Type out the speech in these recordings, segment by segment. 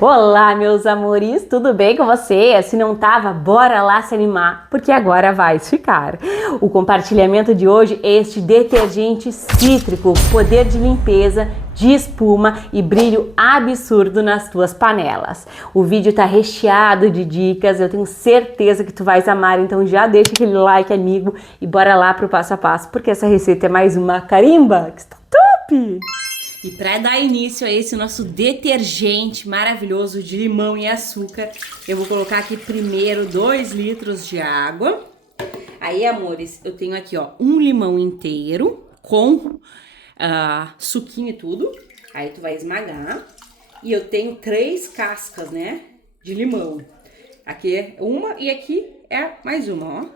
Olá, meus amores, tudo bem com você? Se não tava, bora lá se animar, porque agora vai ficar. O compartilhamento de hoje é este detergente cítrico, poder de limpeza, de espuma e brilho absurdo nas tuas panelas. O vídeo tá recheado de dicas, eu tenho certeza que tu vais amar, então já deixa aquele like, amigo, e bora lá pro passo a passo, porque essa receita é mais uma carimba que está top! E para dar início a esse nosso detergente maravilhoso de limão e açúcar, eu vou colocar aqui primeiro 2 litros de água. Aí, amores, eu tenho aqui, ó, um limão inteiro com suquinho e tudo. Aí tu vai esmagar. E eu tenho 3 cascas, né, de limão. Aqui é uma e aqui é mais uma, ó.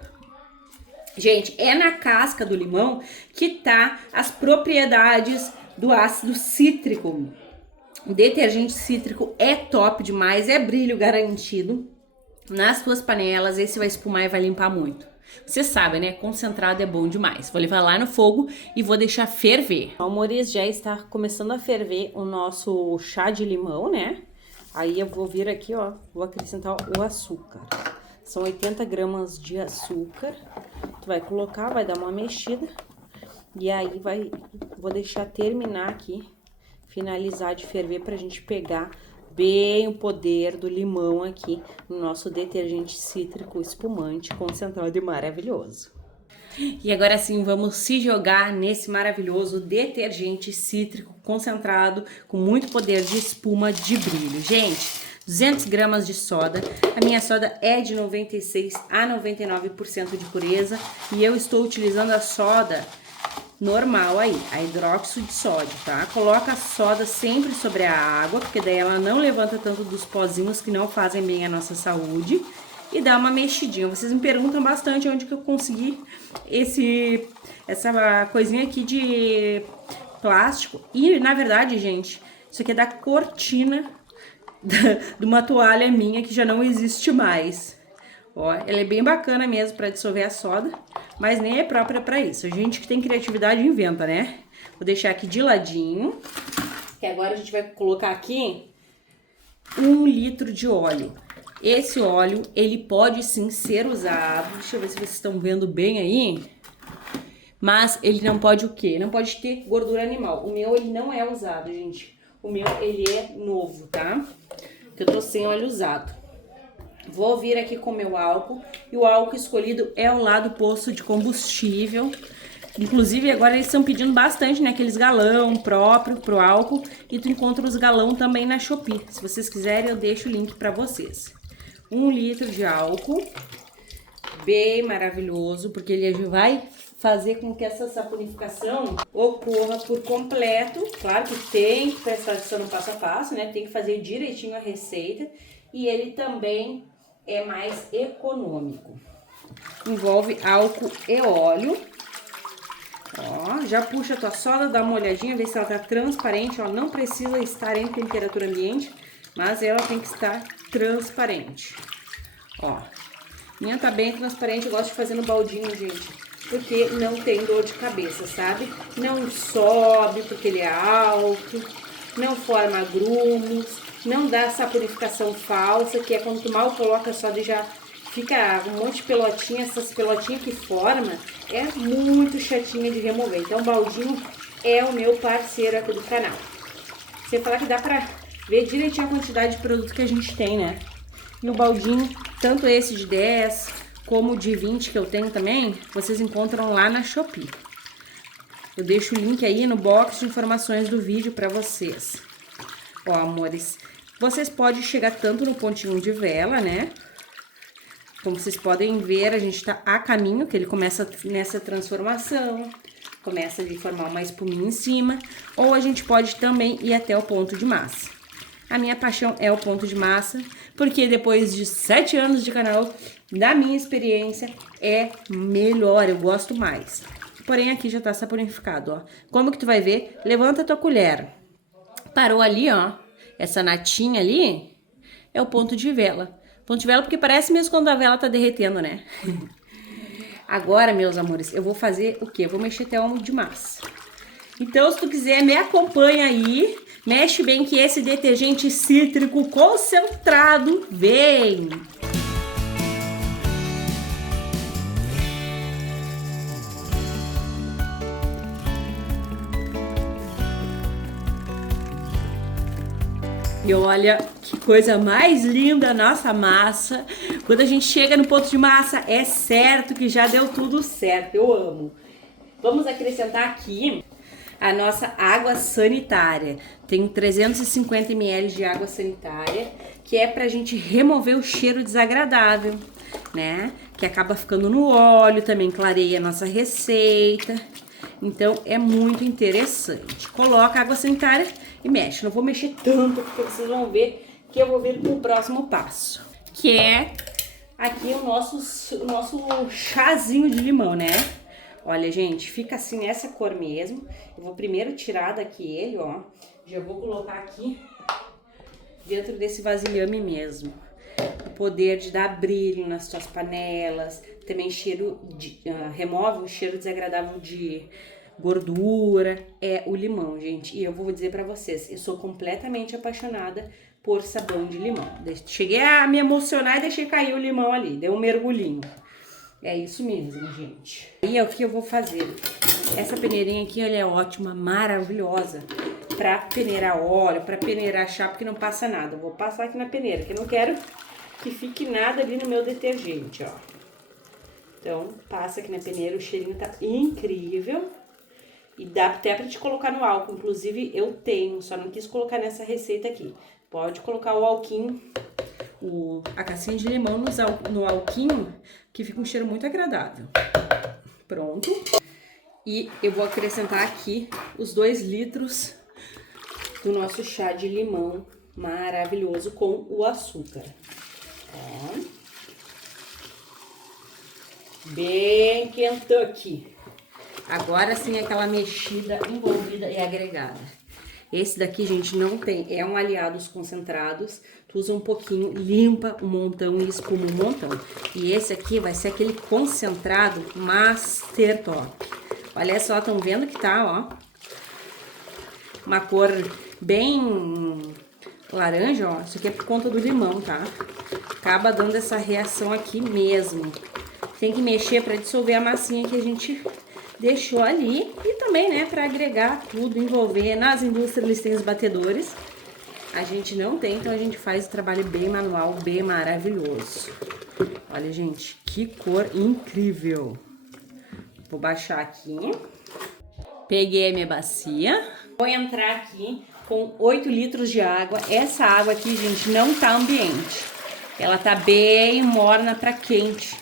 Gente, é na casca do limão que tá as propriedades do ácido cítrico. O detergente cítrico é top demais, é brilho garantido. Nas suas panelas, esse vai espumar e vai limpar muito. Você sabe, né? Concentrado é bom demais. Vou levar lá no fogo e vou deixar ferver. Amores, já está começando a ferver o nosso chá de limão, né? Aí eu vou vir aqui, ó, vou acrescentar o açúcar. São 80 gramas de açúcar. Tu vai colocar, vai dar uma mexida. E aí vou deixar terminar aqui, finalizar de ferver pra gente pegar bem o poder do limão aqui no nosso detergente cítrico espumante concentrado e maravilhoso. E agora sim, vamos se jogar nesse maravilhoso detergente cítrico concentrado com muito poder de espuma de brilho. Gente, 200 gramas de soda. A minha soda é de 96 a 99% de pureza e eu estou utilizando a soda normal aí, a hidróxido de sódio, tá? Coloca a soda sempre sobre a água, porque daí ela não levanta tanto dos pozinhos que não fazem bem à nossa saúde. E dá uma mexidinha. Vocês me perguntam bastante onde que eu consegui essa coisinha aqui de plástico. E, na verdade, gente, isso aqui é da cortina de uma toalha minha que já não existe mais. Ó, ela é bem bacana mesmo para dissolver a soda, mas nem é própria para isso. A gente que tem criatividade inventa, né? Vou deixar aqui de ladinho, que agora a gente vai colocar aqui 1 litro de óleo. Esse óleo, ele pode sim ser usado, deixa eu ver se vocês estão vendo bem aí, mas ele não pode o quê? Não pode ter gordura animal. O meu, ele não é usado, gente. O meu, ele é novo, tá? Porque eu tô sem óleo usado. Vou vir aqui com o meu álcool, e o álcool escolhido é o lá do posto de combustível. Inclusive, agora eles estão pedindo bastante, né, aqueles galão próprio pro álcool, e tu encontra os galão também na Shopee. Se vocês quiserem, eu deixo o link pra vocês. 1 litro de álcool, bem maravilhoso, porque ele vai fazer com que essa saponificação ocorra por completo. Claro que tem que prestar atenção no passo a passo, né, tem que fazer direitinho a receita, e ele também é mais econômico. Envolve álcool e óleo. Ó, já puxa a tua soda, dá uma olhadinha, vê se ela tá transparente. Ó, não precisa estar em temperatura ambiente, mas ela tem que estar transparente. Ó, minha tá bem transparente, eu gosto de fazer no baldinho, gente, porque não tem dor de cabeça, sabe? Não sobe porque ele é alto, não forma grumos, não dá saponificação falsa, que é quando tu mal coloca a soda e já fica um monte de pelotinha. Essas pelotinhas que forma é muito chatinha de remover. Então o baldinho é o meu parceiro aqui do canal. Você falar que dá pra ver direitinho a quantidade de produto que a gente tem, né? E o baldinho, tanto esse de 10 como o de 20 que eu tenho também, vocês encontram lá na Shopee. Eu deixo o link aí no box de informações do vídeo pra vocês. Ó, amores, vocês podem chegar tanto no pontinho de vela, né? Como vocês podem ver, a gente tá a caminho, que ele começa nessa transformação, começa a formar uma espuminha em cima, ou a gente pode também ir até o ponto de massa. A minha paixão é o ponto de massa, porque depois de 7 anos de canal, da minha experiência, é melhor, eu gosto mais. Porém, aqui já tá saponificado, ó. Como que tu vai ver? Levanta a tua colher. Parou ali, ó. Essa natinha ali é o ponto de vela. Ponto de vela porque parece mesmo quando a vela tá derretendo, né? Agora, meus amores, eu vou fazer o quê? Eu vou mexer até o óleo de massa. Então, se tu quiser, me acompanha aí. Mexe bem que esse detergente cítrico concentrado vem. E olha que coisa mais linda a nossa massa. Quando a gente chega no ponto de massa, é certo que já deu tudo certo. Eu amo. Vamos acrescentar aqui a nossa água sanitária. Tem 350 ml de água sanitária, que é pra gente remover o cheiro desagradável, né? Que acaba ficando no óleo, também clareia a nossa receita. Então é muito interessante. Coloca a água sanitária e mexe. Não vou mexer tanto, porque vocês vão ver que eu vou vir pro próximo passo, que é aqui o nosso chazinho de limão, né? Olha, gente, fica assim nessa cor mesmo. Eu vou primeiro tirar daqui ele, ó. Já vou colocar aqui dentro desse vasilhame mesmo. O poder de dar brilho nas suas panelas. Também remove o cheiro desagradável de gordura. É o limão, gente. E eu vou dizer pra vocês, eu sou completamente apaixonada por sabão de limão. Cheguei a me emocionar e deixei cair o limão ali. Deu um mergulhinho. É isso mesmo, gente. E é o que eu vou fazer. Essa peneirinha aqui, ela é ótima, maravilhosa pra peneirar óleo, pra peneirar chá, porque não passa nada. Eu vou passar aqui na peneira, que eu não quero que fique nada ali no meu detergente, ó. Então, passa aqui na peneira, o cheirinho tá incrível. E dá até pra te colocar no álcool. Inclusive, eu tenho, só não quis colocar nessa receita aqui. Pode colocar o alquinho, a casquinha de limão no alquinho, que fica um cheiro muito agradável. Pronto. E eu vou acrescentar aqui os 2 litros do nosso chá de limão maravilhoso com o açúcar. Ó. Bem Kentucky. Agora sim aquela mexida envolvida e agregada. Esse daqui, gente, não tem, é um aliados concentrados. Tu usa um pouquinho, limpa um montão e espuma um montão. E esse aqui vai ser aquele concentrado master top. Olha só, estão vendo que tá, ó, uma cor bem laranja, ó. Isso aqui é por conta do limão, tá? Acaba dando essa reação aqui mesmo. Tem que mexer para dissolver a massinha que a gente deixou ali e também, né, para agregar tudo, envolver. Nas indústrias eles têm os batedores, a gente não tem, então a gente faz o trabalho bem manual, bem maravilhoso. Olha, gente, que cor incrível. Vou baixar aqui. Peguei a minha bacia. Vou entrar aqui com 8 litros de água. Essa água aqui, gente, não tá ambiente. Ela tá bem morna para quente,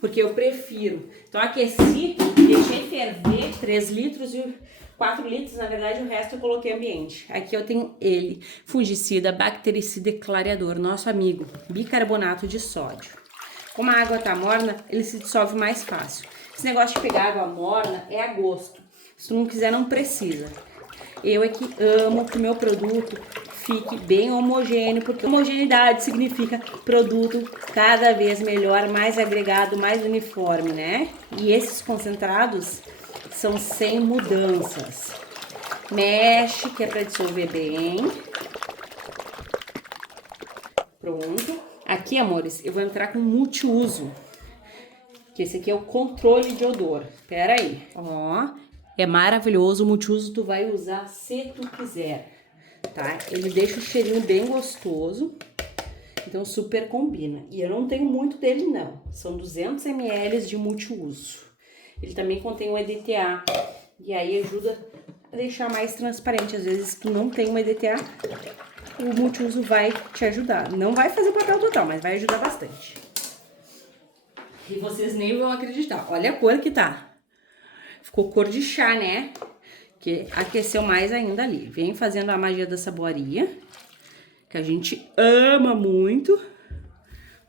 porque eu prefiro. Então, aqueci, deixei ferver 3 litros e 4 litros, na verdade, o resto eu coloquei ambiente. Aqui eu tenho ele, fungicida, bactericida e clareador, nosso amigo, bicarbonato de sódio. Como a água tá morna, ele se dissolve mais fácil. Esse negócio de pegar água morna é a gosto. Se tu não quiser, não precisa. Eu é que amo que o meu produto fique bem homogêneo, porque homogeneidade significa produto cada vez melhor, mais agregado, mais uniforme, né? E esses concentrados são sem mudanças. Mexe, que é para dissolver bem. Pronto. Aqui, amores, eu vou entrar com multiuso, que esse aqui é o controle de odor. Pera aí. Ó, é maravilhoso. O multiuso tu vai usar se tu quiser, tá? Ele deixa o cheirinho bem gostoso, então super combina. E eu não tenho muito dele, não. São 200 ml de multiuso. Ele também contém o EDTA, e aí ajuda a deixar mais transparente. Às vezes tu não tem um EDTA, o multiuso vai te ajudar. Não vai fazer o papel total, mas vai ajudar bastante. E vocês nem vão acreditar. Olha a cor que tá. Ficou cor de chá, né? Que aqueceu mais ainda ali. Vem fazendo a magia da saboaria, que a gente ama muito.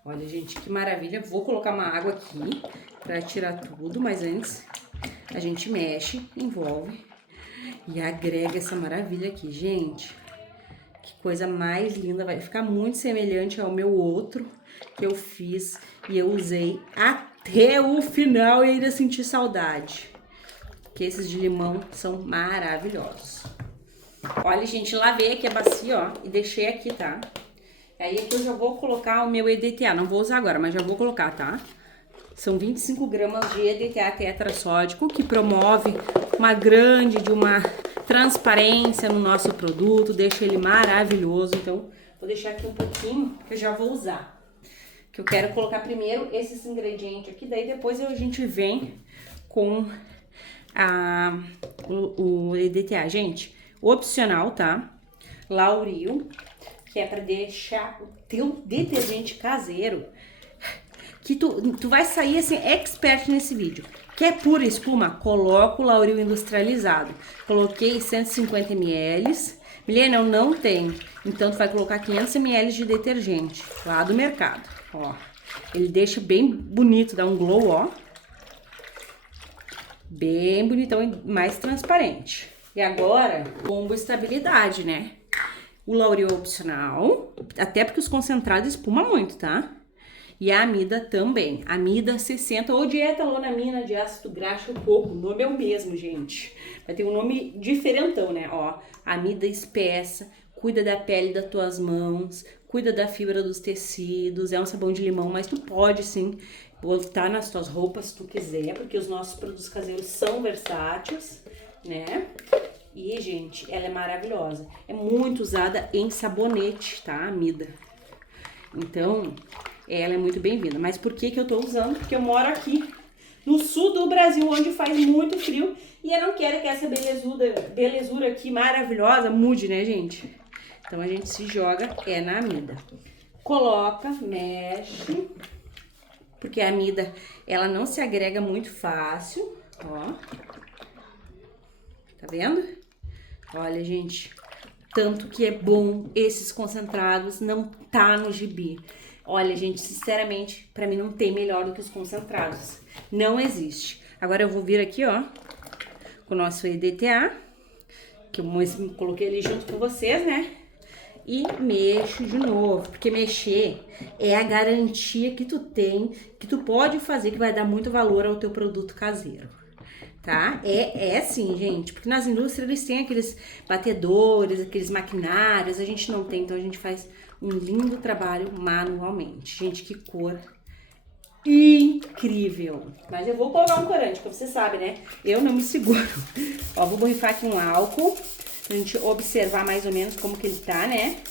Olha, gente, que maravilha. Vou colocar uma água aqui pra tirar tudo, mas antes a gente mexe, envolve e agrega essa maravilha aqui, gente. Que coisa mais linda. Vai ficar muito semelhante ao meu outro que eu fiz e eu usei até o final e ainda senti saudade. Porque esses de limão são maravilhosos. Olha, gente, Olha, gente, lavei aqui a bacia, ó, e deixei aqui, tá? Aí aqui eu já vou colocar o meu EDTA, não vou usar agora, mas já vou colocar, tá? São 25 gramas de EDTA tetrassódico, que promove uma transparência no nosso produto, deixa ele maravilhoso. Então, vou deixar aqui um pouquinho, que eu já vou usar. Que eu quero colocar primeiro esses ingredientes aqui, daí depois a gente vem com o EDTA. Gente, opcional, tá? Lauril, que é pra deixar o teu detergente caseiro, que tu vai sair assim, expert nesse vídeo. Quer pura espuma? Coloca o Lauril industrializado. Coloquei 150 ml. Milena, não tem. Então, tu vai colocar 500 ml de detergente lá do mercado. Ó, ele deixa bem bonito, dá um glow, ó. Bem bonitão e mais transparente. E agora, combo estabilidade, né? O Lauril é opcional, até porque os concentrados espumam muito, tá? E a amida também. Amida 60 ou dietalonamina de ácido graxo coco. O nome é o mesmo, gente. Vai ter um nome diferentão, né? Ó, amida espessa, cuida da pele das tuas mãos, cuida da fibra dos tecidos. É um sabão de limão, mas tu pode sim botar nas tuas roupas se tu quiser, porque os nossos produtos caseiros são versáteis, né? E, gente, ela é maravilhosa. É muito usada em sabonete, tá? A amida. Então, ela é muito bem-vinda. Mas por que eu tô usando? Porque eu moro aqui no sul do Brasil, onde faz muito frio. E eu não quero que essa belezura aqui maravilhosa mude, né, gente? Então, a gente se joga na amida. Coloca, mexe. Porque a amida, ela não se agrega muito fácil, ó. Tá vendo? Olha, gente, tanto que é bom esses concentrados, não tá no gibi. Olha, gente, sinceramente, pra mim não tem melhor do que os concentrados. Não existe. Agora eu vou vir aqui, ó, com o nosso EDTA, que eu coloquei ali junto com vocês, né? E mexo de novo, porque mexer é a garantia que tu tem, que tu pode fazer, que vai dar muito valor ao teu produto caseiro. Tá? É sim, gente, porque nas indústrias eles têm aqueles batedores, aqueles maquinários, a gente não tem, então a gente faz um lindo trabalho manualmente. Gente, que cor incrível! Mas eu vou colocar um corante, porque você sabe, né? Eu não me seguro. Ó, vou borrifar aqui um álcool, pra gente observar mais ou menos como que ele tá, né?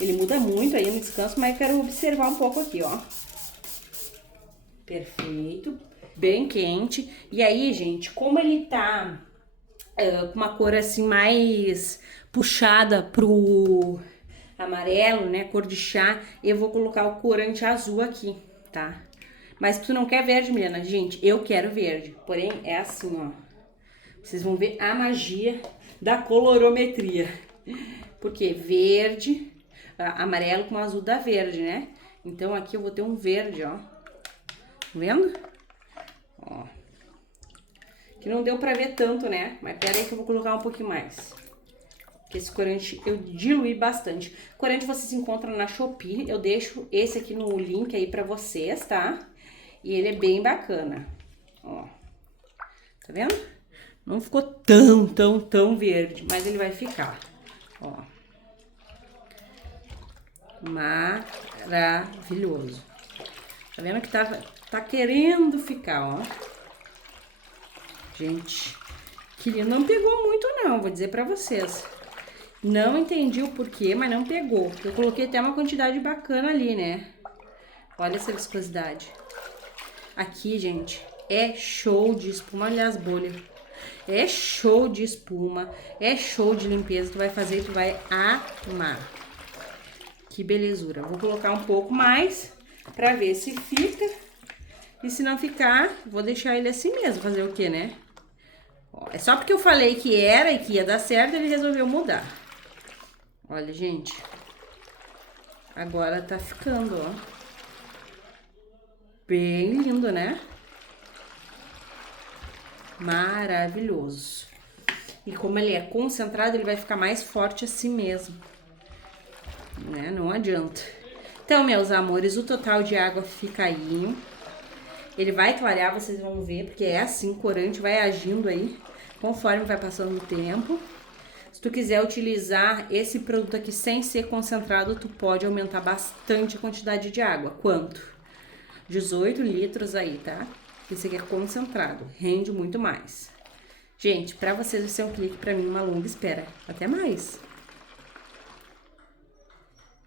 Ele muda muito aí no descanso, mas eu quero observar um pouco aqui, ó. Perfeito. Bem quente. E aí, gente, como ele tá com uma cor assim mais puxada pro amarelo, né, cor de chá, eu vou colocar o corante azul aqui, tá? Mas tu não quer verde, Milena? Gente, eu quero verde, porém é assim, ó. Vocês vão ver a magia da colorometria. Porque verde, amarelo com azul dá verde, né? Então aqui eu vou ter um verde, ó. Tá vendo? Ó, que não deu pra ver tanto, né? Mas pera aí que eu vou colocar um pouquinho mais. Porque esse corante eu diluí bastante. O corante vocês encontram na Shopee. Eu deixo esse aqui no link aí pra vocês, tá? E ele é bem bacana. Ó, tá vendo? Não ficou tão verde, mas ele vai ficar. Ó, maravilhoso. Tá vendo que tá querendo ficar, ó. Gente, que lindo. Não pegou muito não, vou dizer pra vocês. Não entendi o porquê, mas não pegou. Eu coloquei até uma quantidade bacana ali, né? Olha essa viscosidade. Aqui, gente, é show de espuma. Olha as bolhas. É show de espuma. É show de limpeza. Tu vai fazer e tu vai amar. Que belezura. Vou colocar um pouco mais pra ver se fica. E se não ficar, vou deixar ele assim mesmo. Fazer o quê, né? Ó, é só porque eu falei que era e que ia dar certo, ele resolveu mudar. Olha, gente. Agora tá ficando, ó. Bem lindo, né? Maravilhoso. E como ele é concentrado, ele vai ficar mais forte assim mesmo. Né? Não adianta. Então, meus amores, o total de água fica aí. Ele vai clarear, vocês vão ver, porque é assim, o corante vai agindo aí, conforme vai passando o tempo. Se tu quiser utilizar esse produto aqui sem ser concentrado, tu pode aumentar bastante a quantidade de água. Quanto? 18 litros aí, tá? Esse aqui é concentrado, rende muito mais. Gente, pra vocês vai ser um clique, pra mim uma longa espera. Até mais.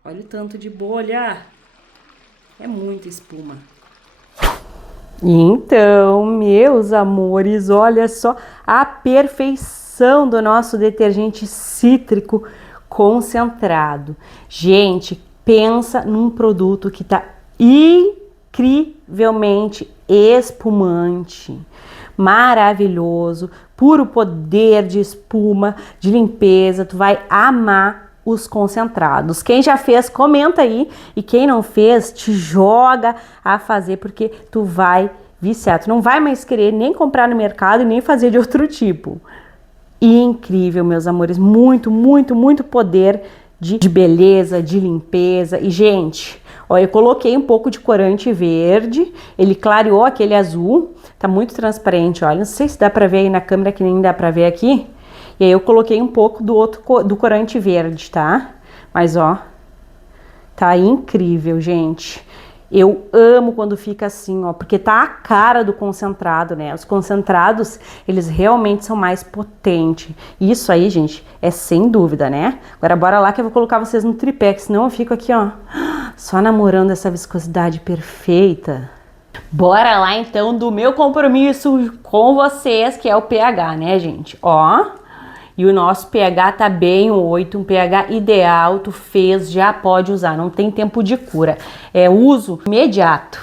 Olha o tanto de bolha. É muita espuma. Então, meus amores, olha só a perfeição do nosso detergente cítrico concentrado. Gente, pensa num produto que tá incrivelmente espumante, maravilhoso, puro poder de espuma, de limpeza. Tu vai amar os concentrados. Quem já fez, comenta aí, e quem não fez, te joga a fazer, porque tu vai viciar, tu não vai mais querer nem comprar no mercado e nem fazer de outro tipo. Incrível, meus amores, muito, muito, muito poder de beleza, de limpeza. E gente, ó, eu coloquei um pouco de corante verde, ele clareou aquele azul, tá muito transparente, olha, não sei se dá pra ver aí na câmera, que nem dá pra ver aqui. E aí eu coloquei um pouco do corante verde, tá? Mas ó, tá incrível, gente. Eu amo quando fica assim, ó, porque tá a cara do concentrado, né? Os concentrados, eles realmente são mais potentes. Isso aí, gente, é sem dúvida, né? Agora bora lá que eu vou colocar vocês no tripé, que senão eu fico aqui, ó, só namorando essa viscosidade perfeita. Bora lá então do meu compromisso com vocês, que é o pH, né, gente? Ó. E o nosso pH tá bem 8, um pH ideal, tu fez, já pode usar, não tem tempo de cura, é uso imediato.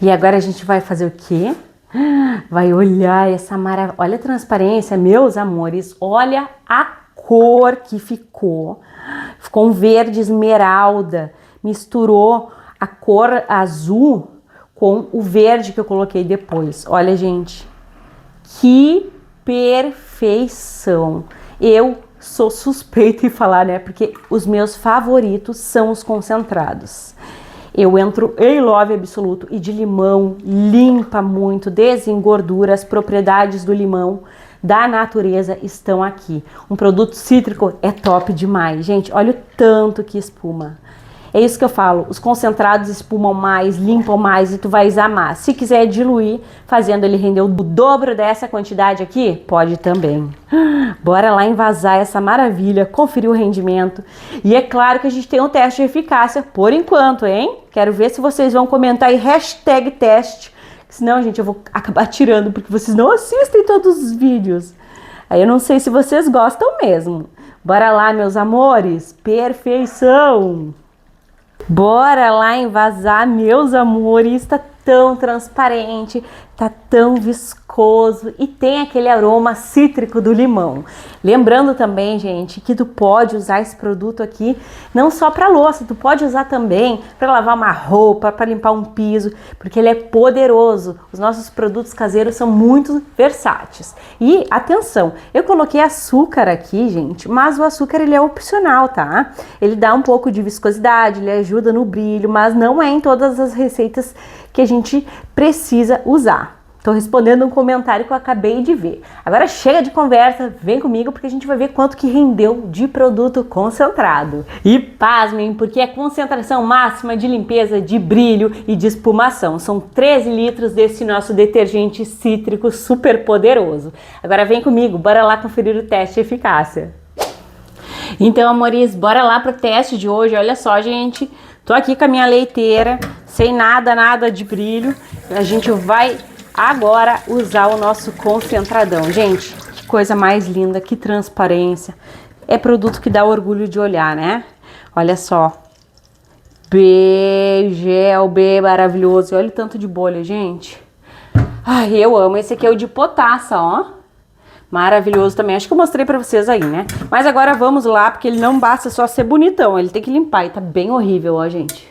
E agora a gente vai fazer o quê? Vai olhar essa maravilha, olha a transparência, meus amores, olha a cor que ficou. Ficou um verde esmeralda, misturou a cor azul com o verde que eu coloquei depois. Olha, gente, que perfeição! Eu sou suspeita em falar, né? Porque os meus favoritos são os concentrados. Eu entro em love absoluto, e de limão, limpa muito, desengordura. As propriedades do limão da natureza estão aqui. Um produto cítrico é top demais. Gente, olha o tanto que espuma. É isso que eu falo, os concentrados espumam mais, limpam mais, e tu vais amar. Se quiser diluir, fazendo ele render o dobro dessa quantidade aqui, pode também. Bora lá envasar essa maravilha, conferir o rendimento. E é claro que a gente tem um teste de eficácia por enquanto, hein? Quero ver se vocês vão comentar aí, hashtag teste. Senão, gente, eu vou acabar tirando, porque vocês não assistem todos os vídeos. Aí eu não sei se vocês gostam mesmo. Bora lá, meus amores. Perfeição! Bora lá envasar, meus amores. Tá tão transparente, tá tão viscoso e tem aquele aroma cítrico do limão. Lembrando também, gente, que tu pode usar esse produto aqui não só para louça, tu pode usar também para lavar uma roupa, para limpar um piso, porque ele é poderoso. Os nossos produtos caseiros são muito versáteis. E atenção, eu coloquei açúcar aqui, gente, mas o açúcar ele é opcional, tá? Ele dá um pouco de viscosidade, ele ajuda no brilho, mas não é em todas as receitas que a gente precisa usar. Tô respondendo um comentário que eu acabei de ver. Agora chega de conversa, vem comigo porque a gente vai ver quanto que rendeu de produto concentrado. E pasmem, porque é concentração máxima de limpeza, de brilho e de espumação. São 13 litros desse nosso detergente cítrico super poderoso. Agora vem comigo, bora lá conferir o teste de eficácia. Então, amores, bora lá pro teste de hoje. Olha só, gente, tô aqui com a minha leiteira, sem nada de brilho. A gente vai agora usar o nosso concentradão. Gente, que coisa mais linda, que transparência. É produto que dá orgulho de olhar, né? Olha só. Gel, B, maravilhoso. Olha o tanto de bolha, gente. Ai, eu amo. Esse aqui é o de potassa, ó. Maravilhoso também. Acho que eu mostrei pra vocês aí, né? Mas agora vamos lá, porque ele não basta só ser bonitão. Ele tem que limpar e tá bem horrível, ó, gente.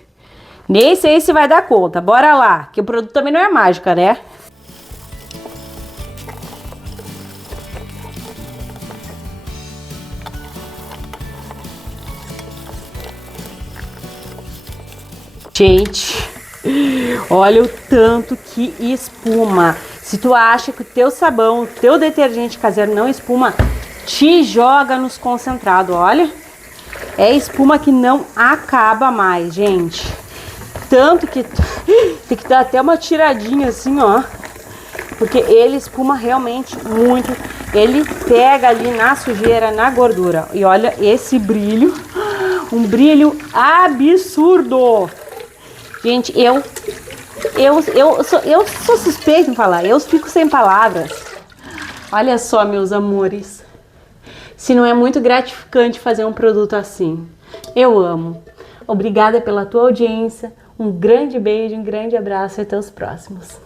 Nem sei se vai dar conta. Bora lá, que o produto também não é mágica, né? Gente, olha o tanto que espuma. Se tu acha que o teu sabão, o teu detergente caseiro não espuma, te joga nos concentrados, olha. É espuma que não acaba mais, gente. Tanto que tem que dar até uma tiradinha assim, ó. Porque ele espuma realmente muito. Ele pega ali na sujeira, na gordura. E olha esse brilho. Um brilho absurdo. Gente, eu sou suspeita em falar. Eu fico sem palavras. Olha só, meus amores. Se não é muito gratificante fazer um produto assim. Eu amo. Obrigada pela tua audiência. Um grande beijo, um grande abraço e até os próximos.